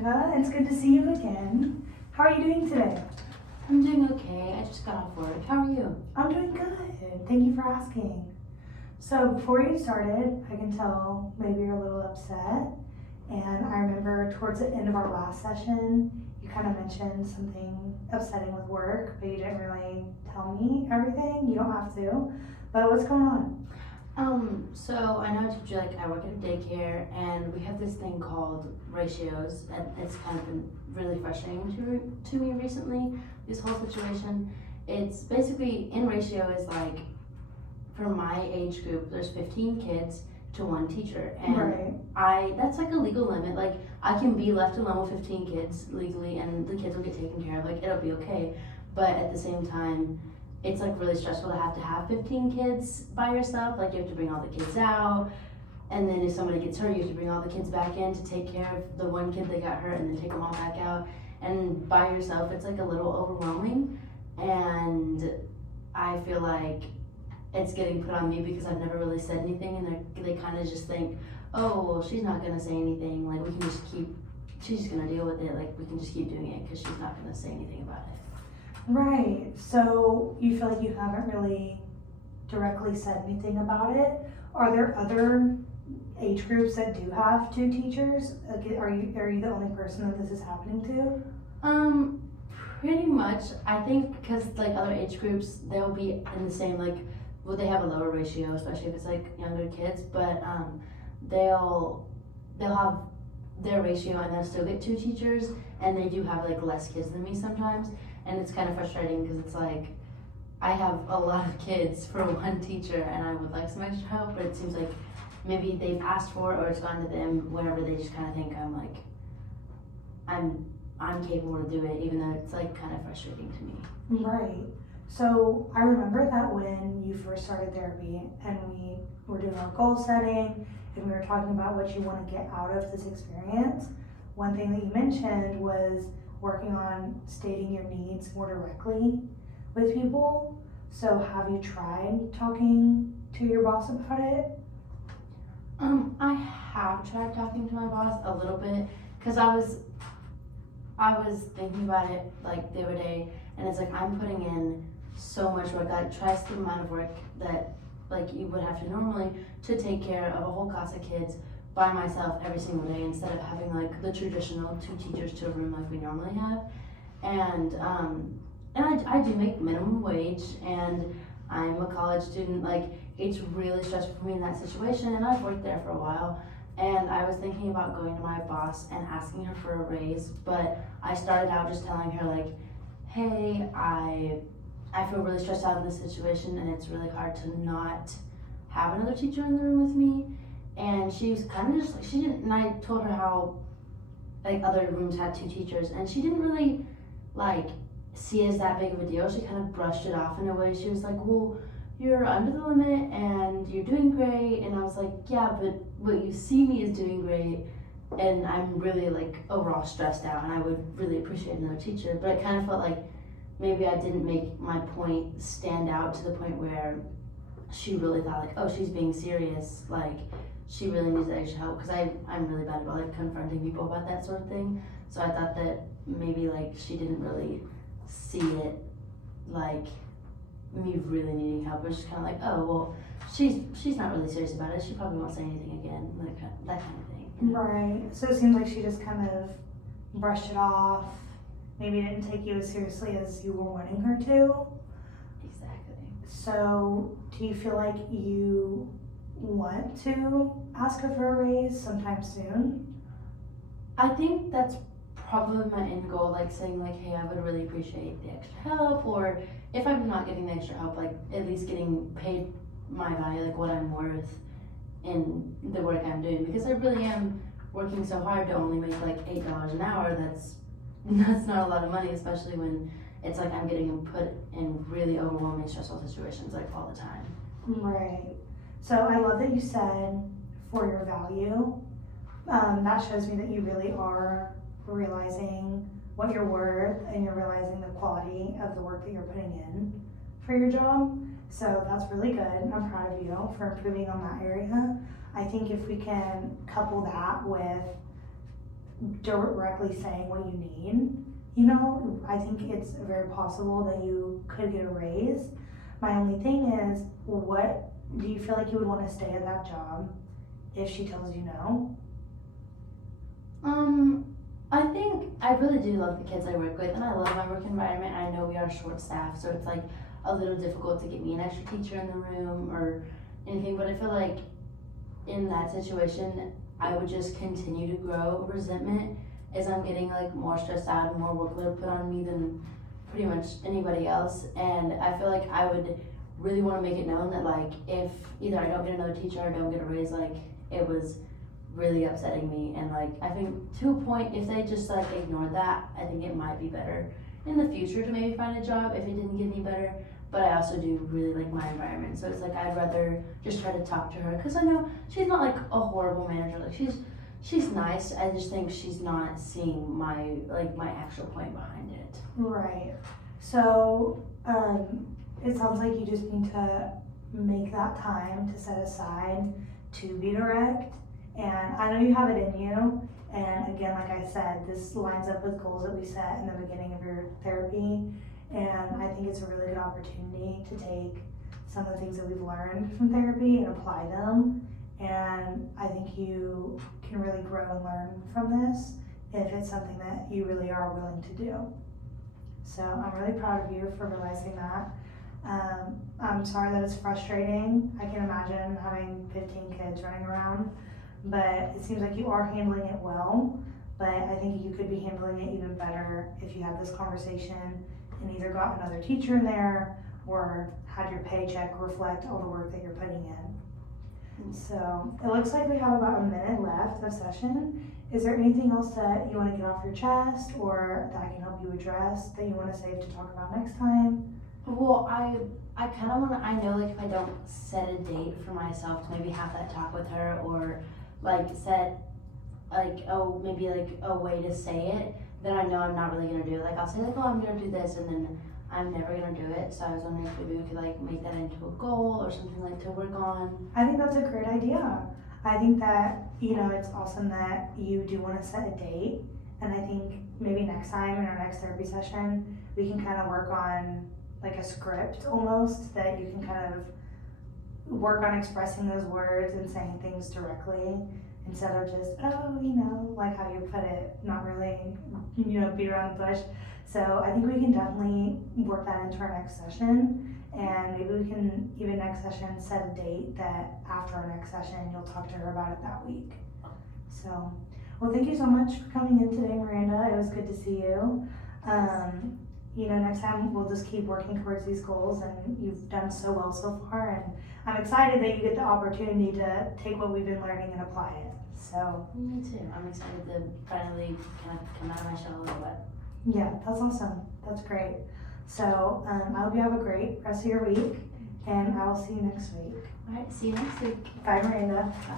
Jessica. It's good to see you again. How are you doing today? I'm doing okay. I just got off work. How are you? I'm doing good. Thank you for asking. So before you started, I can tell maybe you're a little upset. And I remember towards the end of our last session, you kind of mentioned something upsetting with work, but you didn't really tell me everything. You don't have to. But what's going on? So I know I told you I work at a daycare and we have this thing called ratios, and it's kind of been really frustrating to me recently, this whole situation. It's basically, in ratio is for my age group, there's 15 kids to one teacher, and that's a legal limit. I can be left alone with 15 kids legally and the kids will get taken care of, it'll be okay. But at the same time, it's really stressful to have 15 kids by yourself. You have to bring all the kids out, and then if somebody gets hurt, you have to bring all the kids back in to take care of the one kid that got hurt and then take them all back out. And by yourself, it's a little overwhelming, and I feel like it's getting put on me because I've never really said anything, and they kind of just think, oh, well, she's not gonna say anything, we can just she's just gonna deal with it, we can just keep doing it because she's not gonna say anything about it. Right. So you feel like you haven't really directly said anything about it. Are there other age groups that do have two teachers? Are you the only person that this is happening to? Pretty much. I think because other age groups, they'll be in the same they have a lower ratio, especially if it's younger kids, but they'll have their ratio and they'll still get two teachers, and they do have less kids than me sometimes. And it's kind of frustrating because it's I have a lot of kids for one teacher and I would like some extra help, but it seems maybe they've asked for it or it's gone to them whenever they just kind of think I'm capable to do it, even though it's kind of frustrating to me. Right. So I remember that when you first started therapy and we were doing our goal setting and we were talking about what you want to get out of this experience, one thing that you mentioned was working on stating your needs more directly with people. So have you tried talking to your boss about it? I have tried talking to my boss a little bit because I was thinking about it the other day, and it's I'm putting in so much work, twice the amount of work that you would have to normally to take care of a whole class of kids by myself every single day, instead of having the traditional two teachers to a room we normally have. And I do make minimum wage, and I'm a college student. It's really stressful for me in that situation, and I've worked there for a while. And I was thinking about going to my boss and asking her for a raise, but I started out just telling her hey, I feel really stressed out in this situation, and it's really hard to not have another teacher in the room with me. And she was kind of just she didn't, and I told her how other rooms had two teachers, and she didn't really see it as that big of a deal. She kind of brushed it off in a way. She was well, you're under the limit and you're doing great. And I was yeah, but what you see me is doing great, and I'm really overall stressed out, and I would really appreciate another teacher. But it kind of felt maybe I didn't make my point stand out to the point where she really thought oh, she's being serious, she really needs extra help, because I'm really bad about confronting people about that sort of thing. So I thought that maybe she didn't really see it me really needing help. It was just kind of oh, well, she's not really serious about it, she probably won't say anything again, that kind of thing. Right. So it seems she just kind of brushed it off, maybe didn't take you as seriously as you were wanting her to. Exactly. So do you feel you want to ask her for a raise sometime soon? I think that's probably my end goal, saying hey, I would really appreciate the extra help, or if I'm not getting the extra help, at least getting paid my value, what I'm worth in the work I'm doing, because I really am working so hard to only make $8 an hour. That's not a lot of money, especially when it's I'm getting put in really overwhelming, stressful situations all the time. Right. So I love that you said for your value. That shows me that you really are realizing what you're worth, and you're realizing the quality of the work that you're putting in for your job. So that's really good. I'm proud of you for improving on that area. I think if we can couple that with directly saying what you need. You know, I think it's very possible that you could get a raise. My only thing is, what do you feel like you would want to stay at that job if she tells you no? I think I really do love the kids I work with, and I love my work environment. I know we are short staffed, so it's like a little difficult to get me an extra teacher in the room or anything, but I feel like in that situation, I would just continue to grow resentment as I'm getting like more stressed out and more workload put on me than pretty much anybody else. And I feel like I would really want to make it known that like if either I don't get another teacher or I don't get a raise, like it was really upsetting me. And like I think to a point, if they just like ignored that, I think it might be better in the future to maybe find a job if it didn't get any better. But I also do really like my environment, so it's like I'd rather just try to talk to her, because I know she's not like a horrible manager. Like she's nice. I just think she's not seeing my actual point behind it. Right. So, it sounds like you just need to make that time to set aside to be direct. And I know you have it in you. And again, like I said, this lines up with goals that we set in the beginning of your therapy. And I think it's a really good opportunity to take some of the things that we've learned from therapy and apply them. And I think you can really grow and learn from this if it's something that you really are willing to do. So I'm really proud of you for realizing that. I'm sorry that it's frustrating. I can imagine having 15 kids running around, but it seems like you are handling it well. But I think you could be handling it even better if you had this conversation and either got another teacher in there or had your paycheck reflect all the work that you're putting in. So it looks like we have about a minute left of session. Is there anything else that you want to get off your chest or that I can help you address that you want to save to talk about next time? Well, I kind of want to, I know like if I don't set a date for myself to maybe have that talk with her or like set like, maybe like a way to say it, then I know I'm not really going to do it. Like I'll say like, oh, I'm going to do this, and then I'm never going to do it. So I was wondering if maybe we could like make that into a goal or something like to work on. I think that's a great idea. I think that, you know, it's awesome that you do want to set a date. And I think maybe next time in our next therapy session, we can kind of work on like a script almost that you can kind of work on expressing those words and saying things directly instead of just, oh, you know, like how you put it, not really, you know, beat around the bush. So I think we can definitely work that into our next session, and maybe we can even next session set a date that after our next session you'll talk to her about it that week. So, well, thank you so much for coming in today, Miranda. It was good to see you. You know, next time we'll just keep working towards these goals, and you've done so well so far, and I'm excited that you get the opportunity to take what we've been learning and apply it. So Me too. I'm excited to finally kind of come out of my shell a little bit. yeah, that's awesome. That's great. So I hope you have a great rest of your week, and I will see you next week. All right, see you next week. Bye, Miranda. Bye.